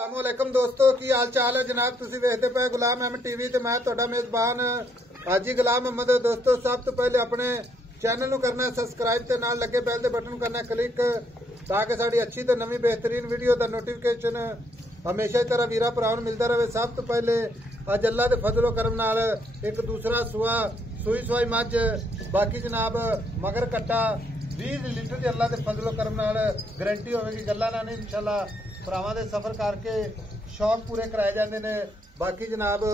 अस्सलामुअलैकुम दोस्तों की हाल चाल है जनाब। तुसी वेखदे पे गुलाम अहमद टीवी ते मैं तुहाडा मेजबान हाजी गुलाम अहमद। दोस्तों सब तो पहले अपने चैनल करना सबसक्राइब ते नाल लगे बैल दे बटन करना क्लिक ताकि साडी अच्छी ते नवी बेहतरीन वीडियो दा नोटिफिकेशन हमेशा ही तरह वीरा भरावां नूं मिलदा रहे। सब तो पहले अज अल्लाह दे फजलो करम नाल एक दूसरा सूई सवाई मझ बाकी जनाब मगर कट्टा 20 लीटर की अल्लाह के फजलो करम नाल गारंटी होगी। गल्लां नाल इंशाअल्लाह भरावां दे सफर करके शौक पूरे कराए जाते हैं। बाकी जनाब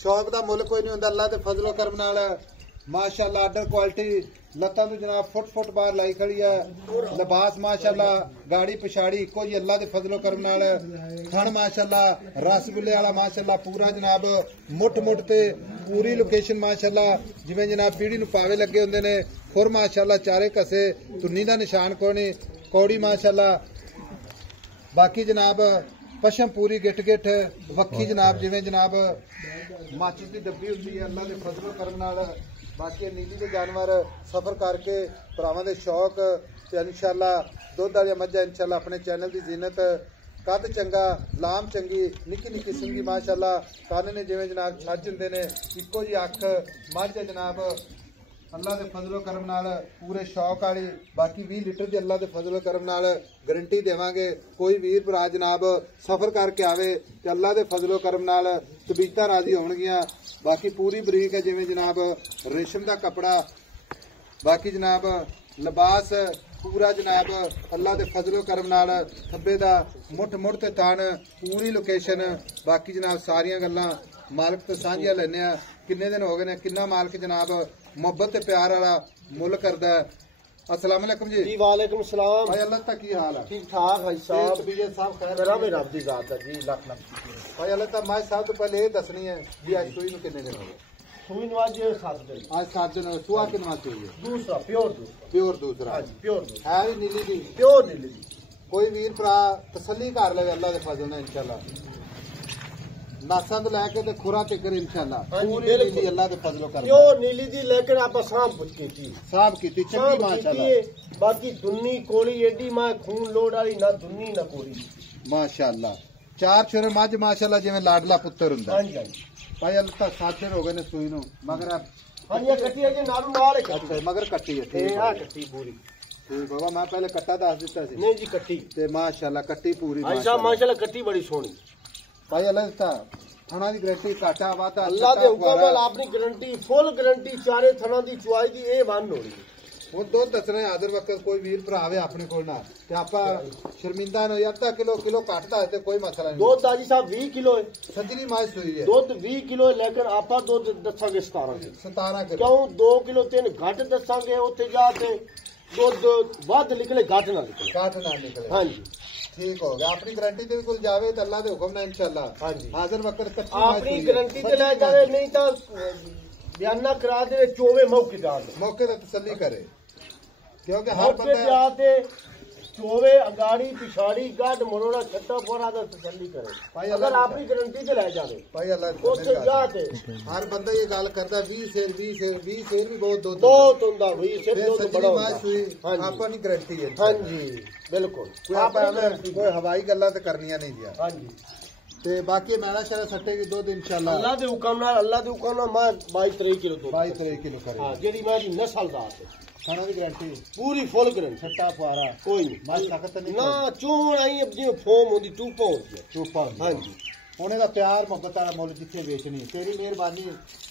शौक का मुल कोई नहीं हुंदा। अल्लाह के फजलो करम नाल माशाअल्लाह आर्डर क्वालिटी लत्तां तो जनाब फुट बाहर लाई खड़ी है। लिबास माशाअल्लाह गाड़ी पिछाड़ी इको जी अल्लाह के फजलो करम नाल। थण माशाअल्लाह रसगुल्ले वाला माशाअल्लाह पूरा जनाब मुठ ते पूरी लोकेशन माशाअल्लाह जिवें जनाब पीढ़ी नूं पावे लगे हुंदे ने। खुर माशाअल्लाह चारे कसे तुन्नी दा निशान कोई नहीं कौड़ी माशाअल्लाह। बाकी जनाब पशम पूरी गिट वक्खी जनाब जिवें जनाब माचिस की डब्बी हुंदी है अल्लाह के फजलो करम नाल। बाकी नीली के जानवर सफर करके भरावां दे शौक ते इंशाअल्लाह दुध वाली मझां इंशाअल्लाह अपने चैनल की जीनत कद चंगा लाम चंगी निक्की निक्की सिंगी माशाअल्लाह कन्न ने जिवें जनाब छज हुंदे ने इक्को जी अख मझ जनाब अल्लाह के फजलो करम नाल पूरे शौक वाली। बाकी 20 लीटर की अल्लाह के फजलो करम नाल गारंटी देवांगे। कोई वीर भरा जनाब सफर करके आवे ते अल्लाह के फजलो करम नाल तबीयतां राजी होणगियां। बाकी पूरी बरीक है जिवें जनाब रेशम का कपड़ा। बाकी जनाब लिबास पूरा जनाब अल्लाह के फजलो करम नाल थब्बे दा मुठ ते तन पूरी लोकेशन। बाकी जनाब सारियां गल्लां मालक तो सांझियां लैने आ। किन्ने दिन हो गए ने किन्ना मालक जनाब मोहब्बत ते प्यार वाला मुल करदा है। अस्सलाम वालेकुम जी। वालेकुम सलाम भाई। अल्लाह तक की हाल है? ठीक ठाक भाई साहब। तबीयत साहब खैर मेरा भी रब दी जात है जी। लख भाई अल्लाह तक मैं साहब तो पहले ये दसनी है भी आज सूई नूं किन्ने दिन हो गए? सूई नूं आज 7 दिन। आज 7 दिन सुआ किन्ना चाहिए? दूसरा प्योर दूसरा प्योर है भी नीली दी प्योर नीली दी। कोई वीर भरा तसल्ली कर ले अल्लाह के फजल नाल इंशाअल्लाह नासा तो लैके ते खुरा तिकर इंशाअल्लाह पूरी नीली अल्लाह के फजलो करम प्योर नीली दी। लेकिन आप साफ कीती चंगी माशाअल्लाह। बाकी दुन्नी कोली एडी मां खून लोड वाली ना दुन्नी ना कोली माशाअल्लाह। 4 छोरे मझ माशाअल्लाह जिवें लाडला पुत्तर हुंदा। हां जी भाई अल्लाह तक 7 दिन हो गए ने सूई नूं मगर हां ये कट्टी है जी नालू नाल है मगर कट्टी है ठीक है कट्टी पूरी ठीक बाबा। मैं पहले कट्टा दस दिता सी नहीं जी कट्टी ते माशाअल्लाह कट्टी पूरी माशाअल्लाह कट्टी बड़ी सोहनी भाई अल्लाह थना की गारंटी घाटा वादा अल्लाह दे हुक्म नाल अपनी गारंटी फुल गारंटी चारे थना की चुआई की ए वन होनी। हुण दुध दसना आदर वक्त कोई वीर भरा आवे अपने कोल ना ते आपां शर्मिंदा ना अद्धा किलो घट दस ते कोई मसला नहीं। दुध दाजी साहब 20 किलो है सजनी मां सुई है दुध 20 किलो है। लेकिन आपां दुध दसांगे 17 किलो क्यों 2 किलो 3 घट दसांगे उत्थे जाके दुध वध निकले घट ना निकले। हां जी ठीक हो गया। अपनी गारंटी ते भी कुल जावे तो अल्लाह दे हुक्म नाल इंशाअल्लाह हां जी हाजिर वक्त अपनी गारंटी ते ले जावे नहीं तो बयाना करा दे चोवे मौके ते तसल्ली करे क्योंकि हर बंदा ते चोवे अगाड़ी पिछाड़ी गड मरोड़ा छट्टा बोरा दा तसल्ली करे भाई अगर अपनी गारंटी ते ले जावे भाई अल्लाह उसे जाते हर बंदा ये गल करदा 20 शेर भी बहुत हुंदा 20 शेर बहुत बड़ा हुंदा। अपनी गारंटी है हां जी बिल्कुल कोई हवाई गल्लां ते करनियां नहीं दिया हां जी। ते बाकी मेरा शरा सट्टे की दुध इंशाअल्लाह अल्लाह दे हुक्म नाल मैं 22-23 किलो दुध 22-23 किलो करे हां जेडी मेरी नस्ल जात है खाना की गारंटी पूरी फुल गारंटी छट्टा फुआरा कोई नहीं मां ताकत नहीं ना चूण आई जी फोम होंदी चूपा हां जी। होने का प्यार मोहब्बत वाला मुल जिथे बेचनी तेरी मेहरबानी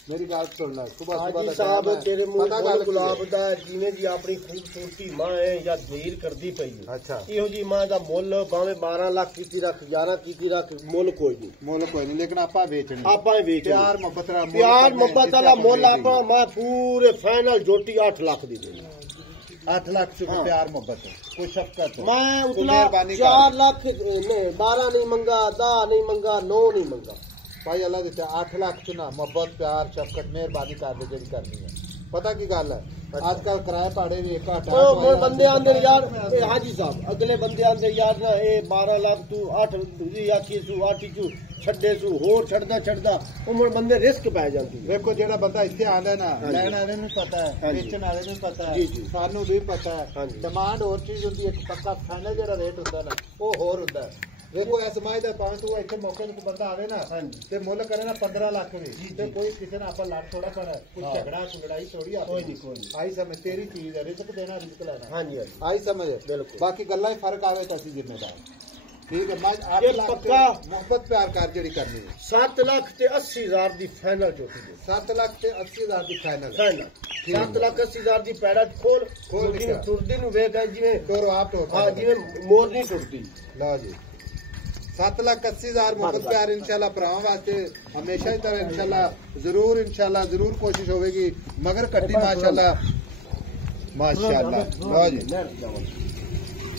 मेरी गल सुन ला सुबह साहब तेरे मुंह गुलाब दा जिवें जी अपनी खूबसूरती मां है या ज़हीर करदी पई है। अच्छा इहो जी मां दा मुल भावे 12 लाख कीती रख 11 कीती रख मुल कोई नहीं लेकिन आपां बेचनी प्यार मोहब्बत वाला मुल आपां मैं पूरे फाइनल जोटी 8 लाख दी देनी 8 लाख से प्यार मोहब्बत कोई शफकत मैं उतना 4 लाख 12 नहीं मंगा 10 नहीं मंगा 9 नहीं मंगा भाई अल्लाह दे 8 लाख चुना मोहब्बत प्यार शफकत मेहरबानी कर दे जेडी करनी है। पता की गल है आजकल किराए भाड़े भी एक घाटा बंदे आंदे यार हाजी साहब अगले बंदे आंदे यार ना ये 12 लाख तू 8 आखी सू 8 चू छड्डे सू होर छड्डदा उमर बंदे रिस्क पै जांदी। देखो जेड़ा बंदा इत्थे आंदा ना लैण वाले नूं पता है बेचण वाले नूं पता है सानू भी पता है डिमांड होर चीज हुंदी है। पक्का फाइनल जेड़ा रेट हुंदा ना वो होर हुंदा है देखो इस माई का भावें तू इतने मौके को बंदा आवे ना ते मुल करे ना 15 लाख भी ते कोई किसी ने आप लाख थोड़ा पर कुछ झगड़ा लड़ाई थोड़ी आई समझ तेरी चीज है रिस्क देना रिस्क लेना आई समझ बाकी गल्ला ही फर्क आवे तो असि जिम्मेदार ठीक है मैं 8 लाख पक्का मोहब्बत प्यार कर जड़ी करनी है 7,80,000 दी फाइनल चोटी 7,80,000 दी फाइनल 7,80,000 दी पैड़ा खोल टुरदी नु वेख जिवें टोरो आप तो हां जिवें मोर नहीं टुरदी लो जी 7,80,000 मोहब्बत प्यार इंशाल्लाह भरावां वास्ते हमेशा ही तरह इंशाल्लाह जरूर कोशिश होगी मगर कट्टी माशाल्लाह लो जी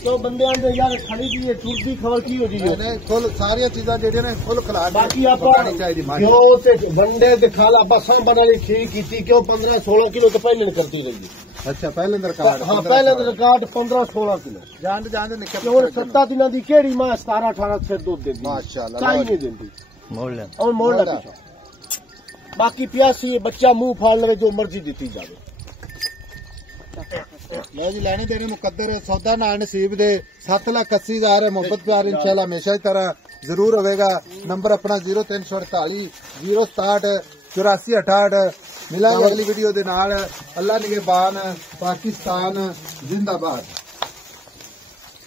तो बंदे आंदे यार खड़ी दी है टुरदी खबर की हो जी नहीं फुल सारी चीज़ां जेड़ियां ने फुल खिला बाकी आपा क्यों ते वंडे ते खाला बसन बनानी ठीक कीती क्यों 15-16 किलो तो पहले करती रही अच्छा पहले रिकॉर्ड हां पहले रिकॉर्ड 15-16 किलो जान निकल क्यों 7 दिनां दी केड़ी मां 17-18 से दूध देती माशाल्लाह काई नहीं देती मोड़ ले बाकी प्यासी बच्चा मुंह फाड़ लगे जो मर्जी दी जावे लो जी लेने देने मुकद्दर है सौदा नाल नसीब दे 7,80,000 है मोहब्बत प्यार इंशाल्लाह हमेशा की तरह जरूर होगा नंबर अपना 0348 067 8468 मिलांगे अगली वीडियो दे नाल अल्लाह निगहबान पाकिस्तान जिंदाबाद।